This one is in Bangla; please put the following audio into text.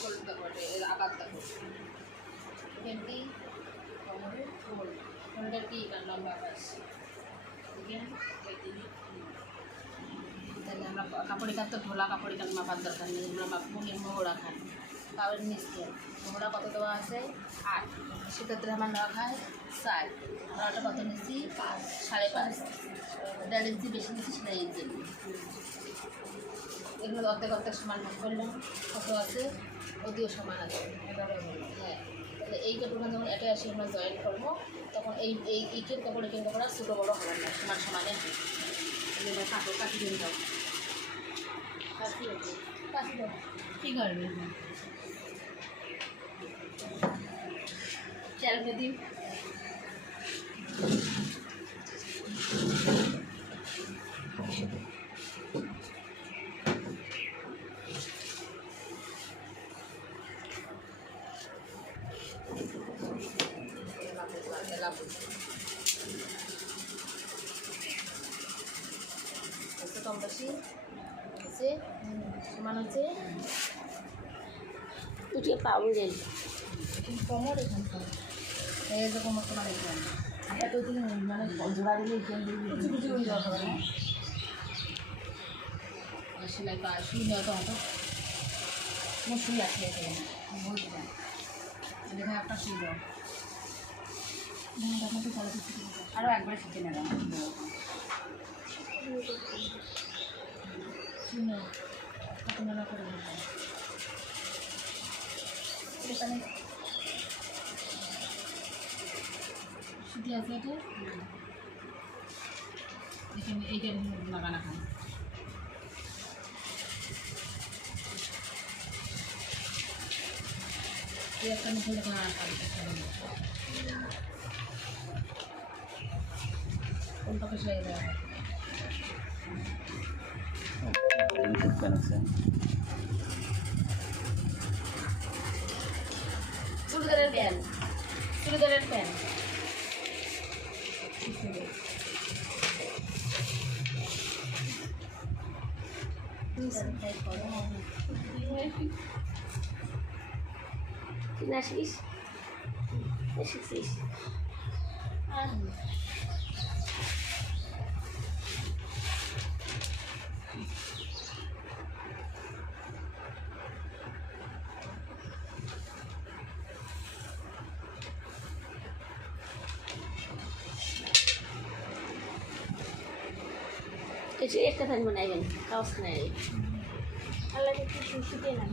শরীরটা করে আঘাতটা করে এখানটি কোমরে কোনটা কি লম্বা আকাশ ঠিক আছে তাহলে আমরা কাপড়ি কান তো ঢোলা কাপড়ি কান মাপার দরকার নেই আমরা মাপমুখে মোহরা খান কাপড়ের নিচে মোহরা কত দেওয়া আছে 8 সেক্ষেত্রে আমার নেওয়া খায় 4 আমরা কত নিচ্ছি 5 5.5 1.5 ইঞ্চি বেশি নিচ্ছি সেটা এই জন্য এগুলো অর্ধেক অর্ধেক সমান ভাগ করলাম কত আছে ওদিও সমান আছে হ্যাঁ তাহলে এই কাপড়টা যখন এটা এসে আমরা জয়েন করবো তখন এই ইটের কাপড় আর ছোটো বড়ো হবে না সমান সমানে এগুলো কাপড় কাটি দিয়ে দাও কাটি দাও কী করবে চালকে দিই কম বেশি আছে সমান হচ্ছে দুটো পাউন্ড কমর এখানকার এই যে কমর তোমার এখানে এতদিন মানে জোড়া দিলে কিছু কিছু হয়ে যাওয়া হবে না সেলাই শুই নেওয়া তো হতো তোমার শুই আসলে এখানে বলতে পারি এখানে আপনার শুই দাও আরও একবারে শিখে নেবেন শুনে কত মনে করে এখানে সুতি আছে এটা এখানে এইটা লাগানো খান এই একটা মুখে লাগানো খান কোনটা সেলাই দেওয়া হয় চুড়িদারের প্যান্ট না শিখিস একটা থাকবে না কাউস নাই আল্লাহ শুকিয়ে না